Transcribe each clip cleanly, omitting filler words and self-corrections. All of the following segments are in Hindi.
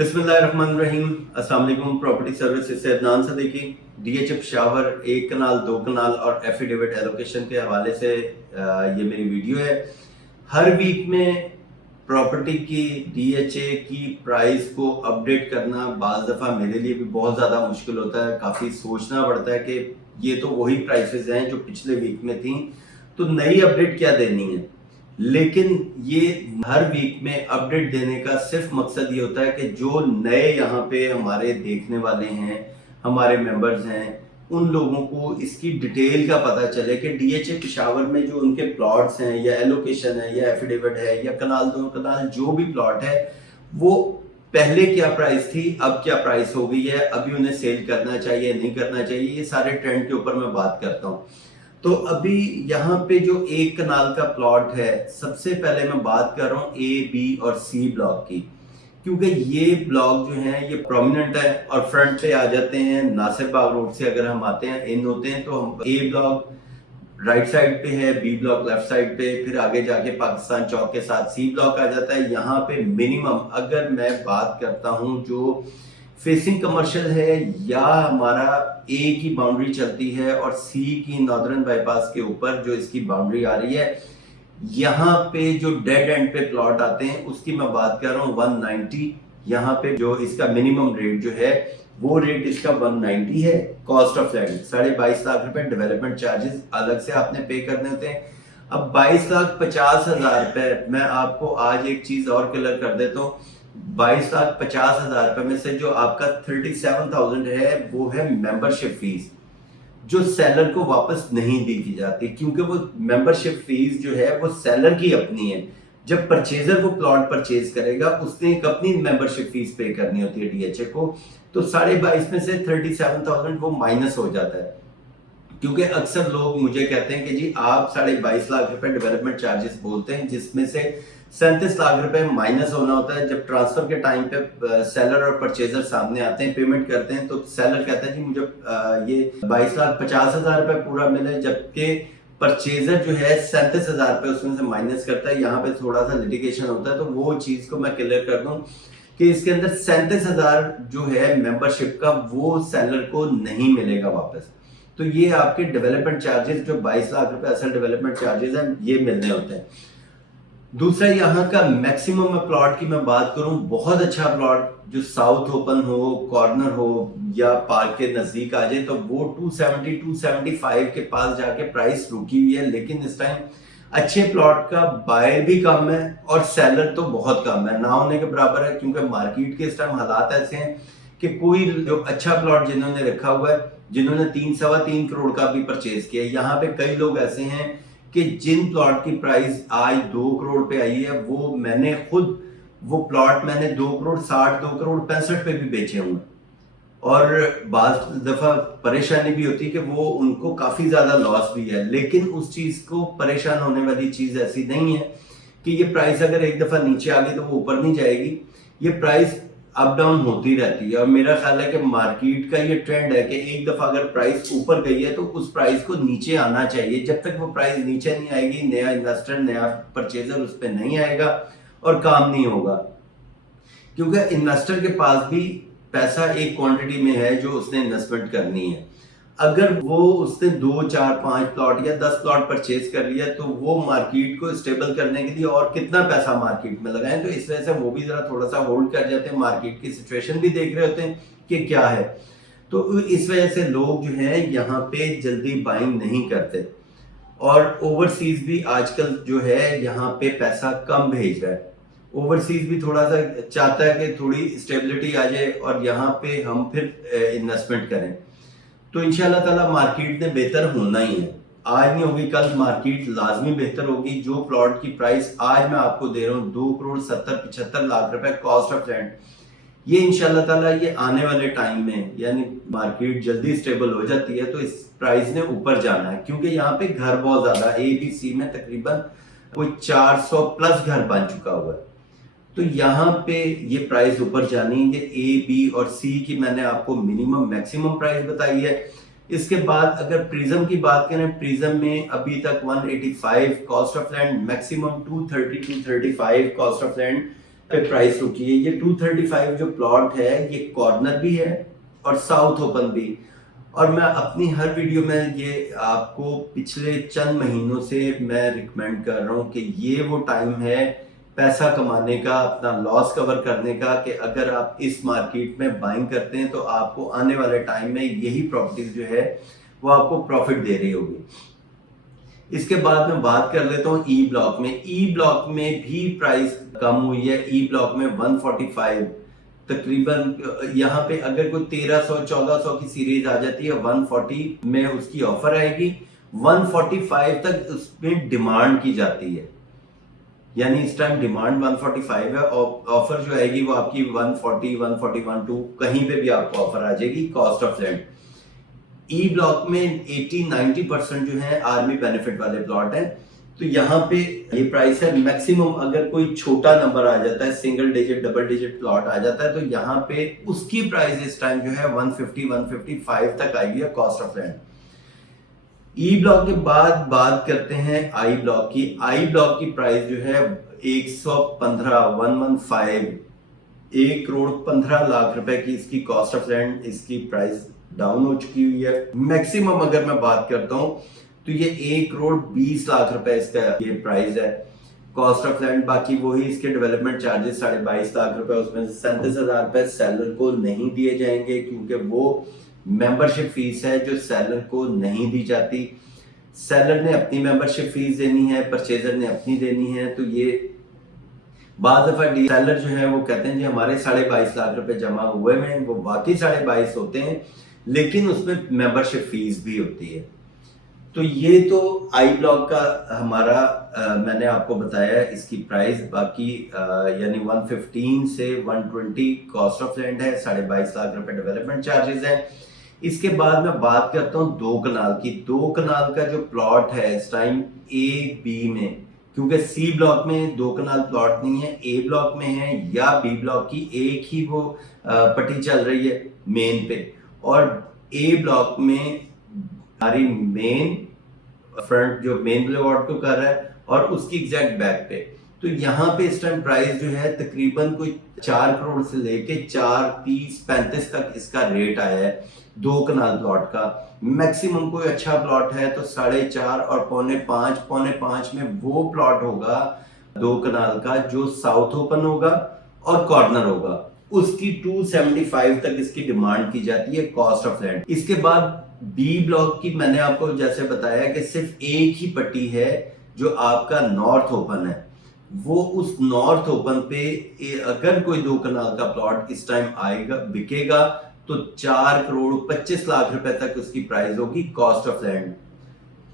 बिस्मिल्लाहिर्रहमानिर्रहीम। अस्सलाम वालेकुम। प्रॉपर्टी सर्विसेज से अदनान सदीकी, डीएचए पेशावर, 1 कनाल 2 कनाल और एफिडेविट एलोकेशन के हवाले से ये मेरी वीडियो है। हर वीक में प्रॉपर्टी की डीएचए की प्राइस को अपडेट करना बाज़ दफ़ा मेरे लिए भी बहुत ज़्यादा मुश्किल होता है। काफ़ी सोचना पड़ता है कि ये तो वही प्राइसेस हैं जो पिछले वीक में थी, तो नई अपडेट क्या देनी है। लेकिन ये हर वीक में अपडेट देने का सिर्फ मकसद ये होता है कि जो नए यहाँ पे हमारे देखने वाले हैं, हमारे मेंबर्स हैं, उन लोगों को इसकी डिटेल का पता चले कि डीएचए पेशावर में जो उनके प्लॉट्स हैं या एलोकेशन है या एफिडेविट है या कनाल 2 कनाल जो भी प्लॉट है, वो पहले क्या प्राइस थी, अब क्या प्राइस हो गई है, अभी उन्हें सेल करना चाहिए नहीं करना चाहिए, ये सारे ट्रेंड के ऊपर मैं बात करता हूँ। तो अभी यहाँ पे जो 1 कनाल का प्लॉट है, सबसे पहले मैं बात कर रहा हूँ ए, बी और सी ब्लॉक की, क्योंकि ये ब्लॉक जो है ये प्रोमिनेंट है और फ्रंट पे आ जाते हैं। नासिर बाग रोड से अगर हम आते हैं, इन होते हैं, तो हम ए ब्लॉक राइट साइड पे है, बी ब्लॉक लेफ्ट साइड पे, फिर आगे जाके पाकिस्तान चौक के साथ सी ब्लॉक आ जाता है। यहाँ पे मिनिमम अगर मैं बात करता हूँ जो फेसिंग कमर्शियल है या हमारा ए की बाउंड्री चलती है और सी की नॉर्दर्न बाईपास के ऊपर जो इसकी बाउंड्री आ रही है, यहाँ पे जो डेड एंड पे प्लॉट आते हैं उसकी मैं बात कर रहा हूँ 190। यहाँ पे जो इसका मिनिमम रेट जो है वो रेट इसका 190 है। कॉस्ट ऑफ लैंड 22.5 लाख रुपए, डेवलपमेंट चार्जेस अलग से आपने पे करने होते हैं। अब 22,50,000 रुपए मैं आपको आज एक चीज और क्लियर कर देता हूँ। 22,50,000 रुपए में से जो आपका 37,000 है वो है मेंबरशिप फीस, जो सेलर को वापस नहीं दी जाती, क्योंकि वो मेंबरशिप फीस जो है वो सेलर की अपनी है। जब परचेजर वो प्लॉट परचेज करेगा उसने एक अपनी मेंबरशिप फीस पे करनी होती है डीएचए को, तो 22.5 में से 37,000 वो माइनस हो जाता है। क्योंकि अक्सर लोग मुझे कहते हैं कि जी आप 22.5 लाख रुपए डेवलपमेंट चार्जेस बोलते हैं, जिसमें से 37 लाख रुपए माइनस होना होता है। जब ट्रांसफर के टाइम पे सेलर और परचेजर सामने आते हैं, पेमेंट करते हैं, तो सेलर कहता है जी मुझे ये 22,50,000 रुपए पूरा मिले, जबकि परचेजर जो है 37,000 रुपए उसमें से माइनस करता है। यहाँ पे थोड़ा सा लिटिगेशन होता है, तो वो चीज को मैं क्लियर कर दूं कि इसके अंदर 37,000 जो है मेंबरशिप का वो सेलर को नहीं मिलेगा वापस। तो ये आपके डेवलपमेंट चार्जेस जो 22 लाख रुपए असल डेवलपमेंट चार्जेस हैं ये मिलने होते हैं। दूसरा यहाँ का मैक्सिमम प्लॉट की मैं बात करूं, बहुत अच्छा प्लॉट जो साउथ ओपन हो, कॉर्नर हो या पार्क के नजदीक आ जाए, तो वो 270 275 के पास जाके प्राइस रुकी हुई है। लेकिन इस टाइम अच्छे प्लॉट का बायर भी कम है और सेलर तो बहुत कम है, ना होने के बराबर है। क्योंकि मार्केट के इस टाइम हालात ऐसे हैं कि कोई जो अच्छा प्लॉट जिन्होंने रखा हुआ है, जिन्होंने 3-3.25 करोड़ का भी परचेज किया, यहाँ पे कई लोग ऐसे हैं कि जिन प्लॉट की प्राइस आज 2 करोड़ पे आई है, वो मैंने खुद वो प्लॉट मैंने 2 करोड़ 60, 2 करोड़ 65 पे भी बेचे हुए। और बाज दफा परेशानी भी होती है कि वो उनको काफी ज्यादा लॉस भी है। लेकिन उस चीज को परेशान होने वाली चीज ऐसी नहीं है कि ये प्राइस अगर एक दफा नीचे आ गई तो वो ऊपर नहीं जाएगी। ये प्राइस अप डाउन होती रहती है और मेरा ख्याल है कि मार्केट का ये ट्रेंड है कि एक दफा अगर प्राइस ऊपर गई है तो उस प्राइस को नीचे आना चाहिए। जब तक वो प्राइस नीचे नहीं आएगी, नया इन्वेस्टर, नया परचेजर उस पर नहीं आएगा और काम नहीं होगा। क्योंकि इन्वेस्टर के पास भी पैसा एक क्वांटिटी में है जो उसने इन्वेस्टमेंट करनी है। अगर वो उसने 2, 4, 5 प्लॉट या 10 प्लॉट परचेज कर लिया तो वो मार्केट को स्टेबल करने के लिए और कितना पैसा मार्केट में लगाएं, तो इस वजह से वो भी जरा थोड़ा सा होल्ड कर जाते हैं, मार्केट की सिचुएशन भी देख रहे होते हैं कि क्या है। तो इस वजह से लोग जो है यहाँ पे जल्दी बाइंग नहीं करते। और ओवरसीज भी आजकल जो है यहाँ पे पैसा कम भेज रहा है। ओवरसीज भी थोड़ा सा चाहता है कि थोड़ी स्टेबिलिटी आ जाए और यहाँ पे हम फिर इन्वेस्टमेंट करें। तो इंशाल्लाह ताला मार्केट ने बेहतर होना ही है। आज नहीं होगी कल मार्केट लाजमी बेहतर होगी। जो प्लॉट की प्राइस आज मैं आपको दे रहा हूँ 2 करोड़ 70-75 लाख रुपए कॉस्ट ऑफ लैंड, ये इंशाल्लाह ताला ये आने वाले टाइम में, यानी मार्केट जल्दी स्टेबल हो जाती है तो इस प्राइस ने ऊपर जाना है। क्योंकि यहाँ पे घर बहुत ज्यादा, ए बी सी में तकरीबन कोई 400 प्लस घर बन चुका हुआ है। तो यहाँ पे ये प्राइस ऊपर जानी है। ये ए, बी और सी की मैंने आपको मिनिमम मैक्सिमम प्राइस बताई है। इसके बाद अगर प्रिज्म की बात करें, प्रिज्म में अभी तक 185 cost of land, maximum 230 235 cost of land पे प्राइस रुकी है। ये 235 जो प्लॉट है ये कॉर्नर भी है और साउथ ओपन भी। और मैं अपनी हर वीडियो में ये आपको पिछले चंद महीनों से मैं रिकमेंड कर रहा हूँ कि ये वो टाइम है पैसा कमाने का, अपना लॉस कवर करने का, कि अगर आप इस मार्केट में बाइंग करते हैं तो आपको आने वाले टाइम में यही प्रॉपर्टीज जो है वो आपको प्रॉफिट दे रही होगी। इसके बाद मैं बात कर लेता हूँ ई ब्लॉक में। ई ब्लॉक में भी प्राइस कम हुई है। ई ब्लॉक में 145 तकरीबन, यहाँ पे अगर कोई 1300-1400 की सीरीज आ जाती है 140 में उसकी ऑफर आएगी। 145 तक उसमें डिमांड की जाती है, यानी इस टाइम डिमांड 145 है। ऑफर जो आएगी वो आपकी 140, 141 टू कहीं पे भी आपको ऑफर आ जाएगी cost of land. E block में 80-90% जो है आर्मी बेनिफिट वाले प्लॉट हैं। तो यहाँ पे ये प्राइस है। मैक्सिमम अगर कोई छोटा नंबर आ जाता है, single digit double digit plot आ जाता है, तो यहाँ पे उसकी प्राइस इस टाइम जो है 150-155 तक आई हुई है cost of land. E block के बाद बात करते हैं आई ब्लॉक की। आई ब्लॉक की प्राइस जो है 115 1 करोड़ 15 लाख रुपए की इसकी कॉस्ट ऑफ लैंड, इसकी प्राइस डाउन हो चुकी हुई है। मैक्सिमम अगर मैं बात करता हूं तो ये 1 करोड़ 20 लाख रुपए इसका ये प्राइस है कॉस्ट ऑफ लैंड। बाकी वही इसके डेवलपमेंट चार्जेस 22.5 लाख रुपए, उसमें से 37,000 रुपए सेलर को नहीं दिए जाएंगे क्योंकि वो मेंबरशिप फीस है जो सेलर को नहीं दी जाती। सेलर ने अपनी मेंबरशिप फीस देनी है, परचेजर ने अपनी देनी है। तो ये बाद दफा सेलर जो है वो कहते हैं जी हमारे 22.5 लाख रुपए जमा हुए हैं, वो बाकी 22.5 होते हैं, लेकिन उसमें मेंबरशिप फीस भी होती है। तो ये तो आई ब्लॉक का हमारा मैंने आपको बताया इसकी प्राइस। बाकी यानी 115 से 120 कॉस्ट ऑफ लैंड है, 22.5 लाख रुपए डेवलपमेंट चार्जेस है। इसके बाद मैं बात करता हूँ 2 कनाल की। 2 कनाल का जो प्लॉट है इस टाइम ए बी में, क्योंकि सी ब्लॉक में 2 कनाल प्लॉट नहीं है, ए ब्लॉक में है या बी ब्लॉक की एक ही वो पट्टी चल रही है मेन पे। और ए ब्लॉक में हमारी मेन फ्रंट जो मेन बुलेवार्ड को कर रहा है और उसकी एग्जैक्ट बैक पे। तो यहाँ पे इस टाइम प्राइस जो है तकरीबन कोई 4 करोड़ से लेके 430-35 तक इसका रेट आया है 2 कनाल प्लॉट का। मैक्सिमम कोई अच्छा प्लॉट है तो 4.5 और 4.5 में वो प्लॉट होगा 2 कनाल का जो साउथ ओपन होगा और कॉर्नर होगा, उसकी 275 तक इसकी डिमांड की जाती है कॉस्ट ऑफ लैंड। इसके बाद बी ब्लॉक की मैंने आपको जैसे बताया कि सिर्फ एक ही पट्टी है जो आपका नॉर्थ ओपन है। वो उस नॉर्थ ओपन पे अगर कोई 2 कनाल का प्लॉट इस टाइम आएगा बिकेगा तो 4 करोड़ 25 लाख रुपए तक उसकी प्राइस होगी कॉस्ट ऑफ लैंड।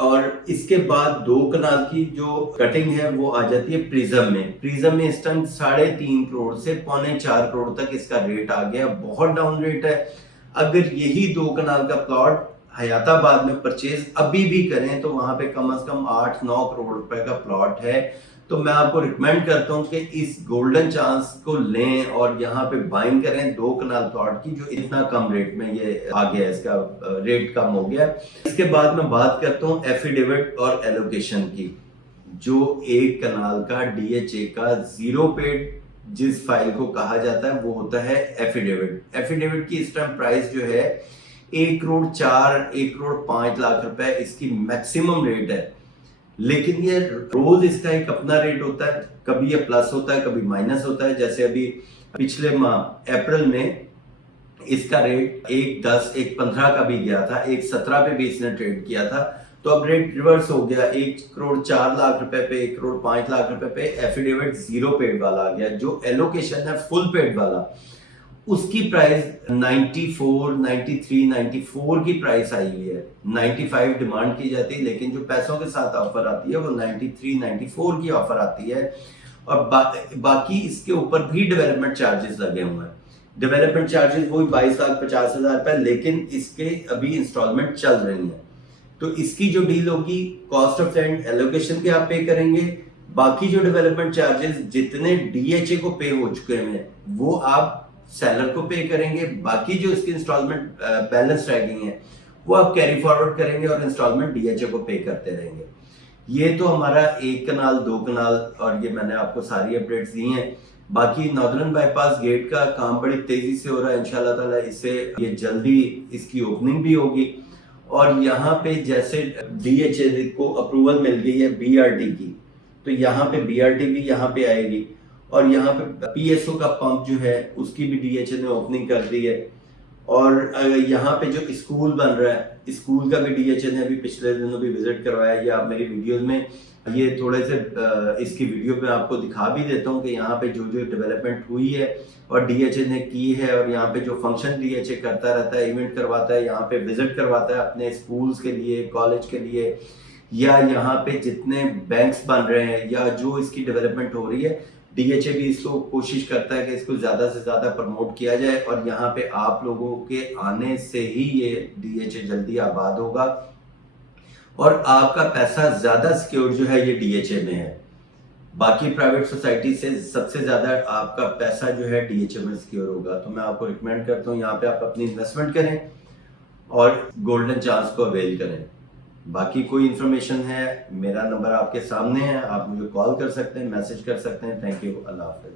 और इसके बाद 2 कनाल की जो कटिंग है वो आ जाती है प्रिज्म में। प्रिज्म में इस टाइम 3.5 करोड़ से 3.25 करोड़ तक इसका रेट आ गया, बहुत डाउन रेट है। अगर यही 2 कनाल का प्लॉट हयाताबाद में परचेज अभी भी करें तो वहां पे कम से कम 8-9 करोड़ रुपए का प्लॉट है। तो मैं आपको रिकमेंड करता हूं कि इस गोल्डन चांस को लें और यहाँ पे बाइंग करें 2 कनाल प्लॉट की, जो इतना कम रेट में ये आ गया, इसका रेट कम हो गया। इसके बाद मैं बात करता हूँ एफिडेविट और एलोकेशन की। जो 1 कनाल का DHA का जीरो पेड जिस फाइल को कहा जाता है वो होता है एफिडेविट। एफिडेविट की इस टाइम प्राइस जो है 1 करोड़ 4, 1 करोड़ 5 लाख रुपए इसकी मैक्सिमम रेट है। लेकिन ये रोज इसका एक अपना रेट होता है, कभी ये प्लस होता है कभी माइनस होता है। जैसे अभी पिछले माह अप्रैल में इसका रेट 1.10, 1.15 का भी गया था, 1.17 पे भी इसने ट्रेड किया था। तो अब रेट रिवर्स हो गया, 1 करोड़ 4 लाख रुपए पे 1 करोड़ 5 लाख रुपए पे एफिडेविट जीरो पेड वाला आ गया। जो एलोकेशन है फुल पेड वाला, उसकी प्राइस 94, 93, 94 की प्राइस आई हुई है। 95 डिमांड की जाती है, लेकिन जो पैसों के साथ ऑफर आती है वो 93, 94 की ऑफर आती है। और बाकी इसके ऊपर भी डेवलपमेंट चार्जेस लगे हुए हैं। डेवलपमेंट चार्जेस वही 22,50,000 रुपए, लेकिन इसके अभी इंस्टॉलमेंट चल रही है। तो इसकी जो डील होगी कॉस्ट ऑफ लैंड एलोकेशन के आप पे करेंगे, बाकी जो डेवलपमेंट चार्जेस जितने DHA को पे हो चुके हैं वो आप सेलर को पे करेंगे। बाकी जो इसकी इंस्टॉलमेंट बैलेंस रह गई है वो आप कैरी फॉरवर्ड करेंगे और इंस्टॉलमेंट DHA को पे करते रहेंगे। ये तो हमारा 1 कनाल 2 कनाल और ये मैंने आपको सारी अपडेट्स दी हैं। बाकी नॉर्दर्न बाईपास गेट का काम बड़ी तेजी से हो रहा है, इंशाल्लाह ताला इससे ये जल्दी इसकी ओपनिंग भी होगी। और यहाँ पे जैसे DHA को अप्रूवल मिल गई है BRT की, तो यहाँ पे BRT भी यहाँ पे आएगी। और यहाँ पे PSO का पंप जो है उसकी भी DHA ने ओपनिंग कर दी है। और यहाँ पे जो स्कूल बन रहा है, स्कूल का भी DHA ने अभी पिछले दिनों भी विजिट करवाया। ये आप मेरी वीडियोस में ये थोड़े से इसकी वीडियो पे आपको दिखा भी देता हूँ कि यहाँ पे जो जो डेवलपमेंट हुई है और DHA ने की है, और यहाँ पे जो फंक्शन DHA करता रहता है, इवेंट करवाता है, यहाँ पे विजिट करवाता है अपने स्कूल्स के लिए, कॉलेज के लिए, या यहाँ पे जितने बैंक्स बन रहे हैं या जो इसकी डेवलपमेंट हो रही है, DHA भी इसको कोशिश करता है कि इसको ज्यादा से ज्यादा प्रमोट किया जाए। और यहाँ पे आप लोगों के आने से ही ये DHA जल्दी आबाद होगा और आपका पैसा ज्यादा सिक्योर जो है ये DHA में है। बाकी प्राइवेट सोसाइटी से सबसे ज्यादा आपका पैसा जो है DHA में सिक्योर होगा। तो मैं आपको रिकमेंड करता हूँ यहाँ पे आप अपनी इन्वेस्टमेंट करें और गोल्डन चांस को अवेल करें। बाकी कोई इन्फॉर्मेशन है, मेरा नंबर आपके सामने है, आप मुझे कॉल कर सकते हैं, मैसेज कर सकते हैं। Thank you, Allah Hafiz.